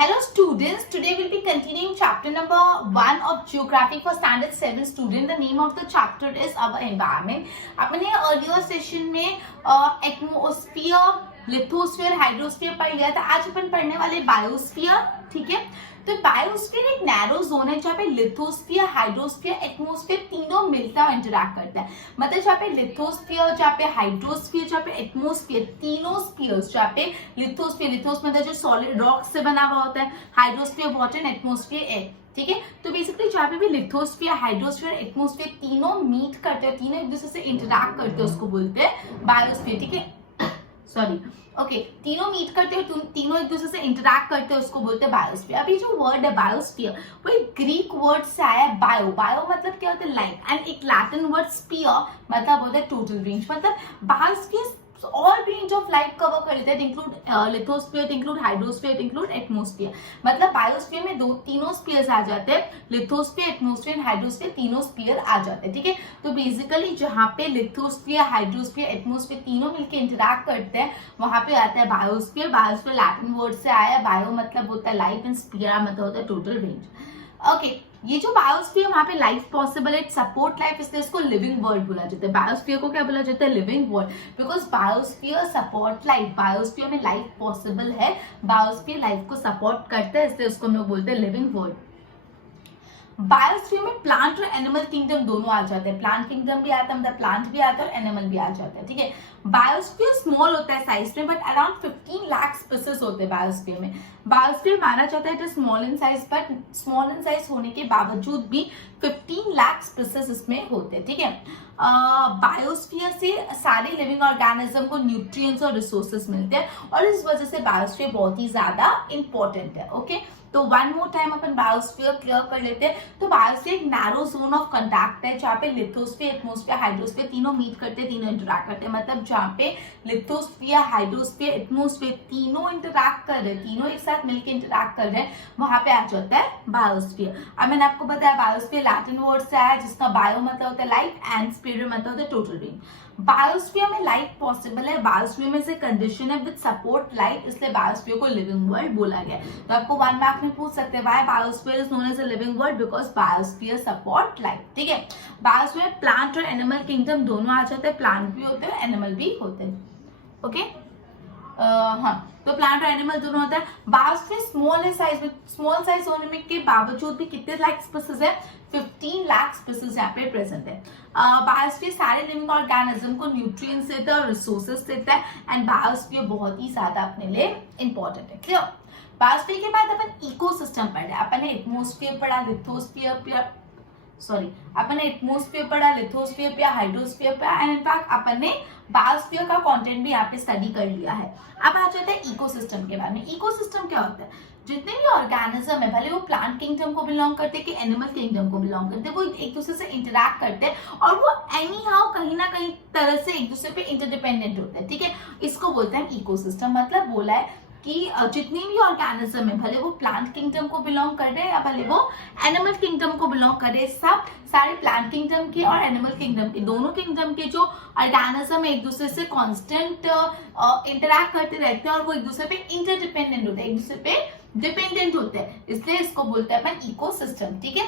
Hello students, today we'll be continuing chapter number 1 of Geography for Standard 7 student. The name of the chapter is Our Environment. अपने earlier session में atmosphere, lithosphere, hydrosphere पढ़ लिया था. आज अपन पढ़ने वाले biosphere. ठीक है, तो बायोस्फीयर एक नैरो जोन है जहाँ पे लिथोस्फीयर, हाइड्रोस्फीयर, एटमोस्फीयर तीनों मिलता और इंटरैक्ट करता है. मतलब जहाँ पे लिथोस्फीयर, जहाँ पे हाइड्रोस्फीयर, जहाँ पे एटमोस्फीयर, तीनों स्फीयर्स, जहाँ पे लिथोस्फीयर मतलब जो सॉलिड रॉक से बना हुआ होता है, hydrosphere water and atmosphere air. ठीक है, तो बेसिकली जहाँ पे भी लिथोस्फीयर, हाइड्रोस्फीयर, एटमोस्फीयर तीनों मीट करते हैं, तीनों एक दूसरे से इंटरैक्ट करते हैं, उसको बोलते हैं बायोस्फीयर. ठीक है, सॉरी, ओके, तीनों मीट करते हैं, तीनों एक दूसरे से इंटरैक्ट करते हैं, उसको बोलते हैं बायोस्फीयर. अभी जो वर्ड है बायोस्फीयर वो एक ग्रीक वर्ड से आया है. बायो बायो मतलब क्या होता है? लाइक. एंड एक लैटिन वर्ड स्फीयर मतलब होता है टोटल रेंज. मतलब biosphere all range of life cover कर लेते हैं. Include lithosphere, include hydrosphere, include atmosphere. मतलब बायोस्फीयर में तीनों स्फीयर्स आ जाते हैं. लिथोस्फीयर, एटमोस्फीयर एंड हाइड्रोस्फीयर तीनों स्फीयर आ जाते हैं. ठीक है, तो बेसिकली जहाँ पे लिथोस्फीयर, हाइड्रोस्फीयर, एटमोस्फीयर तीनों मिलकर इंटरैक्ट करते हैं वहां पे आता है बायोस्फीयर. बायोस्फीयर लैटिन वर्ड से आया है. बायो मतलब होता है लाइफ एंड स्फीयर मतलब होता है टोटल रेंज. ओके, ये जो बायोस्फीयर वहां पे लाइफ पॉसिबल है, सपोर्ट लाइफ, इसलिए इसको लिविंग वर्ल्ड बोला जाता है. बायोस्फीयर को क्या बोला जाता है? Living world. Because biosphere support life, biosphere में लाइफ पॉसिबल है, बायोस्फीयर लाइफ को सपोर्ट करता है, इसलिए उसको हम लोग बोलते हैं लिविंग वर्ल्ड. बायोस्फीयर में प्लांट और एनिमल किंगडम दोनों आ जाते हैं. प्लांट किंगडम भी आता है, मतलब प्लांट भी आता है और एनिमल भी आ जाता है. ठीक है, बायोस्फीयर स्मॉल होता है साइज में, बट अराउंड 15 लाख स्पीसीज होते हैं बायोस्फीयर में. बायोस्फीयर माना जाता है small in size, but small in size होने के बावजूद भी 15 लाख स्पीसीज इसमें होते हैं. ठीक है, बायोस्फीयर से सारे लिविंग ऑर्गेनिज्म को न्यूट्रिएंट्स और रिसोर्सेज मिलते हैं और इस वजह से बायोस्फीयर बहुत ही ज्यादा इंपॉर्टेंट है. ओके, तो वन मोर टाइम अपन बायोस्फीयर क्लियर कर लेते हैं. तो बायोस्फीयर एक नैरो जोन ऑफ कंटैक्ट है जहाँ पे लिथोस्फीयर, एटमोस्फीयर, हाइड्रोस्फीयर तीनों मीट करते हैं, तीनों इंटरैक्ट करते हैं. मतलब जहाँ पे लिथोस्फीयर, हाइड्रोस्फीयर, एटमोस्फीयर तीनों इंटरैक्ट कर रहे हैं, तीनों एक साथ मिलकर इंटरैक्ट कर रहे हैं, वहां पे आ जाता है बायोस्फीयर. अब मैंने आपको बताया बायोस्फीयर लैटिन वर्ड से आया जिसका बायो मतलब होता है लाइफ एंड स्फीयर मतलब होता है टोटल रेंज. बायोस्फीयर में लाइफ पॉसिबल है. बायोस्फीयर में से कंडीशन है विद सपोर्ट लाइफ, इसलिए बायोस्फीयर को लिविंग वर्ल्ड बोला गया. तो आपको 1 मार्क में पूछ सकते हैं why biosphere is known as a living world? Because biosphere support life. ठीक है, बायोस्फीयर में प्लांट और एनिमल किंगडम दोनों आ जाते हैं. प्लांट भी होते हैं, एनिमल भी होते हैं. ओके, हाँ, तो प्लांट और एनिमल दोनों होता है. बायोस्फीयर स्मॉल साइज में, स्मॉल साइज होने में के बावजूद भी कितने लाख स्पीसीज है? 15 लाख स्पीसीज यहाँ पे प्रेजेंट है. बायोस्फीयर सारे लिविंग ऑर्गेनिज्म को न्यूट्रिएंट्स देता है और रिसोर्सेज देता है. एंड बायोस्फीयर बहुत ही ज्यादा अपने लिए इंपॉर्टेंट है. क्लियर? बायोस्फीयर के बाद अपन इकोसिस्टम पढ़े. अपन ने एटमोस्फीयर पढ़ा, लिथोस्फीयर, अपन ने एटमोस्फीयर पढ़ा, लिथोस्फीयर पे, हाइड्रोस्फीयर पे, एंड इनफैक्ट अपन ने बायोस्फीयर का कंटेंट भी यहाँ पे स्टडी कर लिया है. अब आ जाता है इकोसिस्टम के बारे में. इकोसिस्टम क्या होता है? जितने भी ऑर्गेनिज्म है, भले वो प्लांट किंगडम को बिलोंग करते हैं कि एनिमल किंगडम को बिलोंग करते हैं, वो एक दूसरे से इंटरैक्ट करते हैं और वो एनी हाउ कहीं ना कहीं तरह से एक दूसरे पे इंटरडिपेंडेंट होते हैं. ठीक है, इसको बोलते हैं इकोसिस्टम. मतलब बोला है कि जितनी भी ऑर्गेनिज्म है, भले वो प्लांट किंगडम को बिलोंग कर रहे हैं या भले वो एनिमल किंगडम को बिलोंग कर रहे हैं, सब सारे प्लांट किंगडम के और एनिमल किंगडम के, दोनों किंगडम के जो ऑर्गेनिज्म एक दूसरे से कांस्टेंट इंटरैक्ट करते रहते हैं और वो एक दूसरे पे इंटरडिपेंडेंट होते हैं, एक दूसरे पे डिपेंडेंट होते हैं, इसलिए इसको बोलते हैं अपन इकोसिस्टम. ठीक है,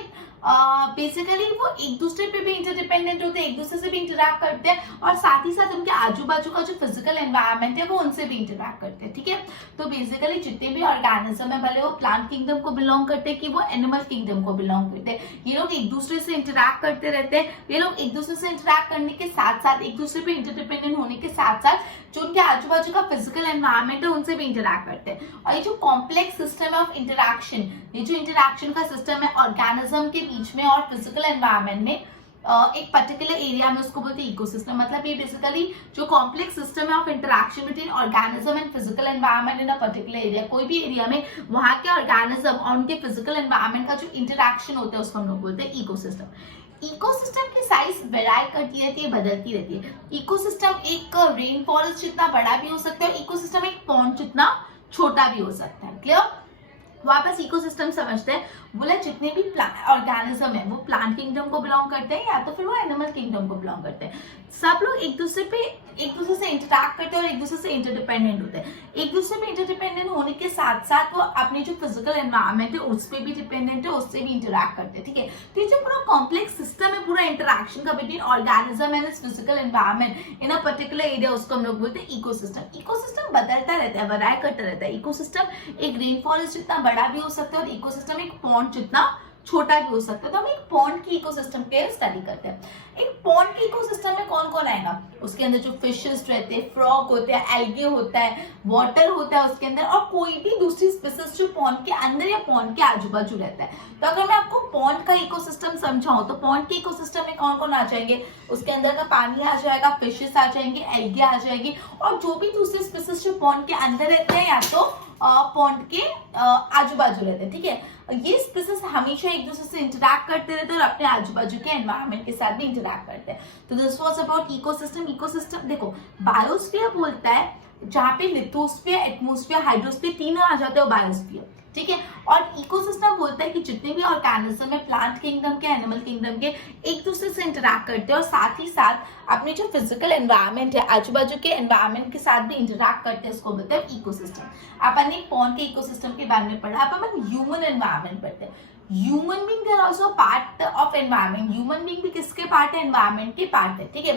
बेसिकली वो एक दूसरे पे भी इंटरडिपेंडेंट होते हैं, एक दूसरे से भी इंटरैक्ट करते हैं और साथ ही साथ उनके आजू बाजू का जो फिजिकल एनवायरनमेंट है वो उनसे भी इंटरैक्ट करते हैं. ठीक है, तो बेसिकली जितने भी ऑर्गेनिज्म है, भले वो प्लांट किंगडम को बिलोंग करते हैं कि वो एनिमल किंगडम को बिलोंग करते हैं, ये लोग एक दूसरे से इंटरैक्ट करते रहते हैं. ये लोग एक दूसरे से इंटरैक्ट करने के साथ साथ, एक दूसरे पे इंटरडिपेंडेंट होने के साथ साथ जो उनके आजू बाजू का फिजिकल एनवायरनमेंट है उनसे भी इंटरैक्ट करते हैं. और ये जो कॉम्प्लेक्स सिस्टम ऑफ इंटरैक्शन, ये जो इंटरैक्शन का सिस्टम है ऑर्गेनिज्म के बीच में और फिजिकल एनवायरनमेंट में एक पर्टिकुलर एरिया में, उसको बोलते हैं इकोसिस्टम. मतलब ये बेसिकली जो कॉम्प्लेक्स सिस्टम है of interaction between organism and physical environment in a particular area, कोई भी एरिया में वहां के ऑर्गेनिज्म और उनके फिजिकल एनवायरनमेंट का जो इंटरैक्शन होता है उसको हम लोग बोलते हैं इकोसिस्टम. इकोसिस्टम की साइज वेराई करती रहती है, बदलती रहती है. इकोसिस्टम एक रेन फॉरेस्ट जितना बड़ा भी हो सकता है, इकोसिस्टम एक पॉन्ड जितना छोटा भी हो सकता है. क्लियर? वापस इकोसिस्टम समझते हैं. बोला जितने भी ऑर्गेनिज्म है वो प्लांट किंगडम को बिलोंग करते हैं या तो फिर वो एनिमल किंगडम को बिलोंग करते हैं. सब लोग एक दूसरे पे एक दूसरे से इंटरैक्ट करते हैं और एक दूसरे से इंटरडिपेंडेंट होते हैं। एक दूसरे पे इंटरडिपेंडेंट होने के साथ साथ वो अपने जो फिजिकल एनवायरनमेंट है उस पर भी डिपेंडेंट है, उससे भी इंटरैक्ट करते हैं, ठीक है। तो ये जो पूरा कॉम्प्लेक्स सिस्टम है पूरा इंटरैक्शन का between organism and it's physical environment in a particular area, उसको हम लोग बोलते हैं इकोसिस्टम। इकोसिस्टम बदलता रहता है, वराय करता रहता है। इकोसिस्टम एक रेन फॉरेस्ट जितना बड़ा भी हो सकता है और इकोसिस्टम एक पॉन्ड जितना छोटा भी हो सकता है। तो हम एक पॉन्ड की इकोसिस्टम के स्टडी करते हैं। एक पॉन्ड की इकोसिस्टम में कौन कौन आएगा, उसके अंदर जो फिशेस रहते हैं, फ्रॉग होते हैं, एल्गे होता है, वाटर होता है उसके अंदर, और कोई भी दूसरी स्पीसीज जो पॉन्ड के अंदर या पॉन्ड के आजू बाजू रहता है। तो अगर मैं आपको पॉन्ड का इकोसिस्टम समझाऊं तो पॉन्ड के इकोसिस्टम में कौन कौन आ जाएंगे, उसके अंदर का पानी आ जाएगा, फिशेस आ जाएंगे, एल्गे आ जाएगी, और जो भी दूसरे स्पीसीज जो पॉन्ड के अंदर रहते हैं या तो पॉन्ड के आजू बाजू रहते हैं, ठीक है। ये स्पीसीज हमेशा एक दूसरे से इंटरैक्ट करते रहते हैं और अपने आजू बाजू के एनवायरनमेंट के साथ भी इंटरैक्ट करते हैं। तो this was about ecosystem. Ecosystem देखो बायोस्फीयर बोलता है जहाँ पे लिथोस्फीयर, एटमॉस्फेयर, हाइड्रोस्फीयर तीनों आ जाते हैं बायोस्फीयर, ठीक है। और इकोसिस्टम बोलता है कि जितने भी ऑर्गेनिज्म है प्लांट किंगडम के, एनिमल किंगडम के, एक दूसरे से इंटरैक्ट करते हैं और साथ ही साथ अपने जो फिजिकल एनवायरनमेंट है आजू बाजू के एनवायरनमेंट के साथ भी इंटरैक्ट करते हैं, उसको बोलते हैं इकोसिस्टम। अपन ने पॉन्ड के इकोसिस्टम के बारे में पढ़ा। अब अपन ह्यूमन एनवायरनमेंट पढ़ते हैं। Human being there also part of environment. Human being भी किसके पार्ट है, एनवायरनमेंट के पार्ट है, ठीक है।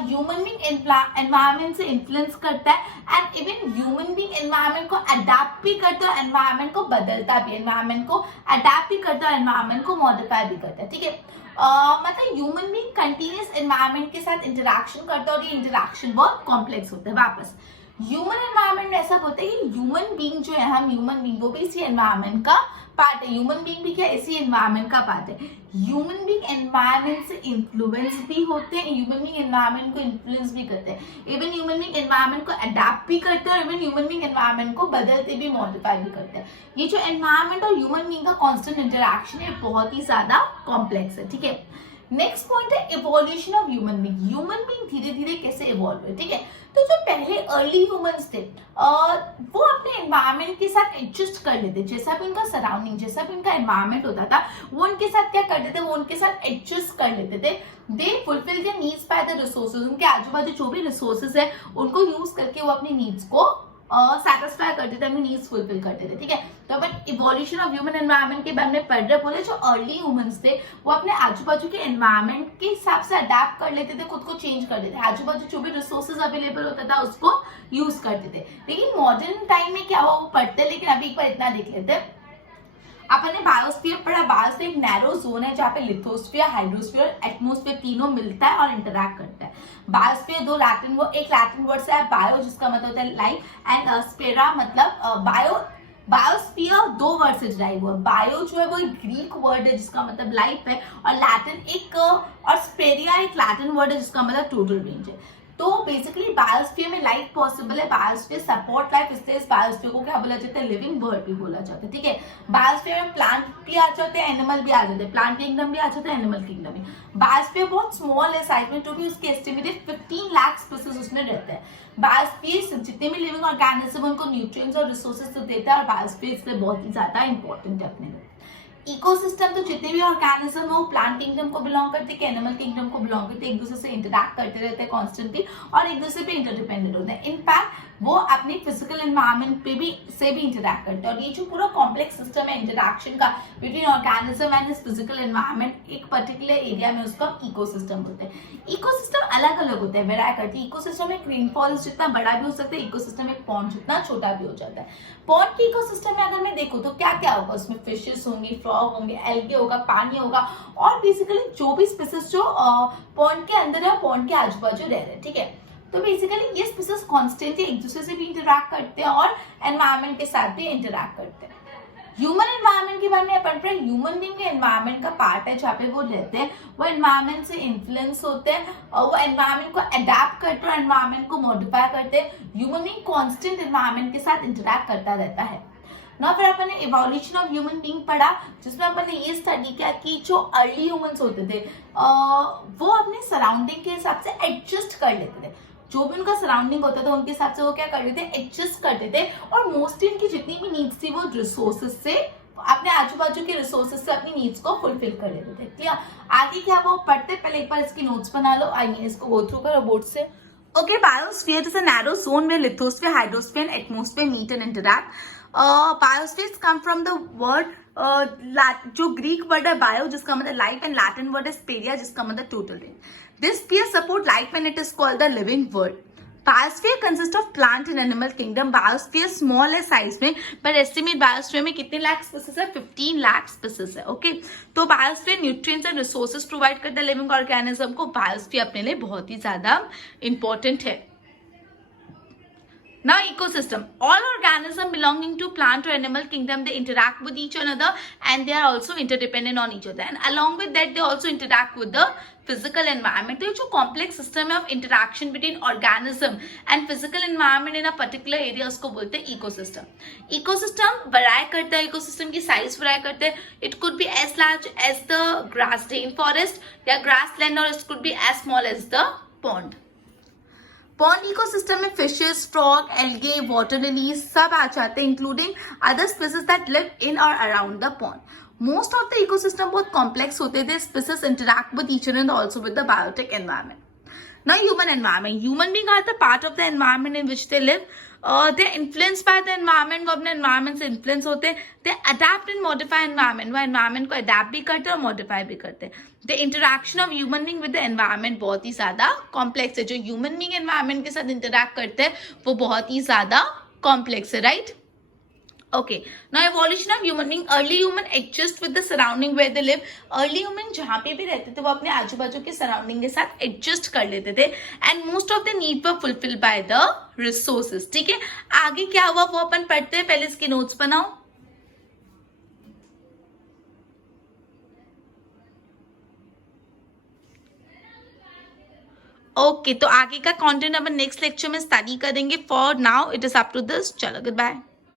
ह्यूमन बीइंग एनवायरनमेंट से इन्फ्लुएंस करता है and even human being environment को अडेप्ट भी करता है, एनवायरनमेंट को बदलता भी, एनवायरनमेंट को अडेप्ट भी करता है, एनवायरनमेंट को मॉडिफाई भी करता है, ठीक है। मतलब ह्यूमन बीइंग कंटिन्यूअस एनवायरनमेंट के साथ इंटरैक्शन करता है और ये इंटरैक्शन बहुत कॉम्प्लेक्स होता है। वापस ह्यूमन एनवायरनमेंट में ऐसा बोलते हैं कि ह्यूमन बीइंग जो है, हम ह्यूमन बीइंग वो भी इसी एनवायरनमेंट का पार्ट है। ह्यूमन बीइंग भी क्या इसी एनवायरनमेंट का पार्ट है। ह्यूमन बीइंग एनवायरनमेंट से इन्फ्लुएंस भी होते हैं, ह्यूमन बीइंग एनवायरनमेंट को इन्फ्लुएंस भी करते हैं, इवन ह्यूमन बीइंग एनवायरनमेंट को अडेप्ट भी करते हैं और इवन ह्यूमन बीइंग एनवायरनमेंट को बदलते भी, मॉडिफाई भी करते हैं। ये जो एनवायरनमेंट और ह्यूमन बीइंग का कांस्टेंट इंटरैक्शन है बहुत ही ज्यादा कॉम्प्लेक्स है, ठीक है। नेक्स्ट पॉइंट है evolution of human being. Human being धीरे धीरे कैसे इवॉल्व हुए, ठीक है। तो जो पहले अर्ली ह्यूमंस थे वो अपने एनवायरनमेंट के साथ एडजस्ट कर लेते, जैसा भी उनका सराउंडिंग, जैसा भी उनका एनवायरनमेंट होता था वो उनके साथ क्या करते थे, वो उनके साथ एडजस्ट कर लेते थे। They fulfil there needs by the resources. उनके आजू बाजू जो भी रिसोर्सेज है उनको यूज करके वो अपनी नीड्स को सेटिस्फाई करते थे, अपनी नीड्स फुलफिल करते थे, ठीक है। तो अपन इवोल्यूशन ऑफ ह्यूमन एनवायरनमेंट के बारे में पढ़ रहे, बोले जो अर्ली ह्यूमंस थे वो अपने आजू बाजू के एनवायरनमेंट के हिसाब से अडेप्ट कर लेते थे, खुद को चेंज कर लेते थे, आजू बाजू जो भी रिसोर्सेज अवेलेबल होता था उसको यूज करते थे। लेकिन मॉडर्न टाइम में क्या हुआ वो पढ़ते, लेकिन अभी एक बार इतना देख लेते हैं। अपन ने बायोस्फीयर पढ़ा। बायोस्फीयर एक नैरो जोन है जहाँ पे लिथोस्फीयर, हाइड्रोस्फीयर और एटमॉस्फेयर तीनों मिलता है और इंटरैक्ट करता है। बायोस्फीयर एक लैटिन वर्ड से है बायो जिसका मतलब होता है लाइफ, एंड स्पेरा मतलब बायोस्फीयर दो वर्ड से डिराइव हुआ। बायो जो है वो एक ग्रीक वर्ड है जिसका मतलब लाइफ है, और लैटिन एक और स्पेरिया एक लैटिन वर्ड है जिसका मतलब टोटल रेंज है। तो बेसिकली बायोस्फीयर में लाइफ पॉसिबल है, बायोस्फीयर सपोर्ट लाइफ, इसलिए इस बायोस्फीयर को क्या बोला जाता है, लिविंग वर्ल्ड भी बोला जाता है, ठीक है। बायोस्फीयर में प्लांट भी आ जाते हैं, एनिमल भी आ जाते हैं, प्लांट किंगडम भी आ जाता है, एनिमल किंगडम भी। बायोस्फीयर बहुत स्मॉल है साइज में, क्योंकि उसके एस्टिमेटेड 15 लाख स्पीसीज उसमें रहते हैं। बायोस्फीयर जितने भी लिविंग ऑर्गेनिज्म उनको न्यूट्रिएंट्स और रिसोर्सेज तो देता है, और बायोस्फीयर इसलिए बहुत ही ज्यादा इंपॉर्टेंट है अपने लिए। इकोसिस्टम तो जितने भी ऑर्गेनिज्म हो प्लांट किंगडम को बिलोंग करते हैं, एनिमल किंगडम को बिलोंग करते हैं, एक दूसरे से इंटरैक्ट करते रहते हैं कॉन्स्टेंटली और एक दूसरे पे इंटरडिपेंडेंट होते हैं। इनफैक्ट वो अपने फिजिकल एनवायरनमेंट पे भी से भी इंटरैक्ट करते हैं। और ये जो पूरा कॉम्प्लेक्स सिस्टम है इंटरैक्शन का बिटवीन ऑर्गेनिज्म एंड इस फिजिकल एनवायरनमेंट, एक पर्टिकुलर एरिया में उसका इकोसिस्टम होता है। इकोसिस्टम अलग अलग होते हैं, वेराई करती है। इकोसिस्टम एक रेनफॉल जितना बड़ा भी हो सकता है, इकोसिस्टम एक पॉन्ड जितना छोटा भी हो जाता है। पॉन्ड के इकोसिस्टम में अगर मैं देखूं तो क्या क्या होगा, उसमें फिशेस होंगी, फ्रॉग होंगे, एल्गे होगा, पानी होगा, और बेसिकली जो भी स्पीसीज जो पॉन्ड के अंदर है पॉन्ड के आजू बाजू रह रहे हैं, ठीक है। तो बेसिकली ये स्पीसीज कॉन्स्टेंटली एक दूसरे से भी इंटरैक्ट करते हैं और एनवायरनमेंट के साथ भी इंटरैक्ट करते हैं। ह्यूमन एनवायरनमेंट के बारे में अपन पढ़े। ह्यूमन बीइंग एनवायरनमेंट का पार्ट है जहाँ पे वो रहते हैं, वो एनवायरनमेंट से इन्फ्लुएंस होते हैं और वो एनवायरनमेंट को अडेप्ट करते हैं और एनवायरनमेंट को मॉडिफाई करते हैं। ह्यूमन बीइंग कांस्टेंट एनवायरनमेंट के साथ इंटरैक्ट करता रहता है ना। फिर अपन ने इवोल्यूशन ऑफ ह्यूमन बीइंग पढ़ा, जिसमें अपन ने ये स्टडी किया कि जो अर्ली ह्यूमंस होते थे वो अपने सराउंडिंग के हिसाब से एडजस्ट कर लेते थे। जो भी उनका सराउंडिंग होता था उनके हिसाब से वो क्या कर लेते थे, एडजस्ट करते थे, और मोस्टली उनकी जितनी भी नीड्स थी वो रिसोर्सेज से, अपने आजू बाजू के रिसोर्सेज से अपनी नीड्स को फुलफिल कर लेते थे। ठीक है, आगे क्या वो पढ़ते, पहले एक बार इसकी नोट्स बना लो, आइए इसको गो थ्रू करो बोर्ड से। Okay, biosphere is a narrow zone where lithosphere, hydrosphere, and atmosphere meet and interact. Biospheres come from the word जो ग्रीक वर्ड है बायो जिसका मतलब लाइफ एंड लैटिन वर्ड है स्पेरिया जिसका मतलब total range. This sphere support life and it is called the living world. Biosphere consist of plant and animal kingdom. Biosphere small है size में पर एस्टिमेट बायोस्फीयर में कितने लाख स्पीसीज है? 15 लाख स्पीसीज है. ओके, तो biosphere nutrients and resources provide करता है लिविंग ऑर्गेनिज्म को. बायोस्फीयर अपने लिए बहुत ही ज्यादा इंपॉर्टेंट है. Now ecosystem. All organisms belonging to plant or animal kingdom, they interact with each another and they are also interdependent on each other. And along with that, they also interact with the physical environment. तो जो complex system of interaction between organism and physical environment in a particular area उसको बोलते हैं ecosystem. Ecosystem vary करता है, ecosystem की size vary करते हैं. It could be as large as the grass rainforest या grassland or it could be as small as the pond. Pond ecosystem में fishes, frog, algae, water lilies सब आ जाते हैं including other species that live in और around the pond. Most of the ecosystem बहुत complex होते थे. Species interact with each other and also with the biotic environment. Now human environment. Human being are the part of the environment in which they live. They are influenced by the environment. वो अपने environment से influence होते हैं. They adapt and modify environment. वो environment को adapt भी करते हैं और modify भी करते हैं. The interaction of human being with the environment बहुत ही ज़्यादा complex है. जो human being environment के साथ interact करते हैं वो बहुत ही ज़्यादा complex है, right? Okay, now evolution of human being. Early human adjust with the surrounding where they live. Early human जहाँ पे भी रहते थे वो अपने आजू बाजू के surrounding के साथ adjust कर लेते थे and most of the need were fulfilled by the resources. ठीक है, आगे क्या हुआ वो अपन पढ़ते हैं. पहले इसके notes बनाओ. ओके तो आगे का कंटेंट अपन नेक्स्ट लेक्चर में स्टडी करेंगे. For now it is up to this. चलो गुड बाय.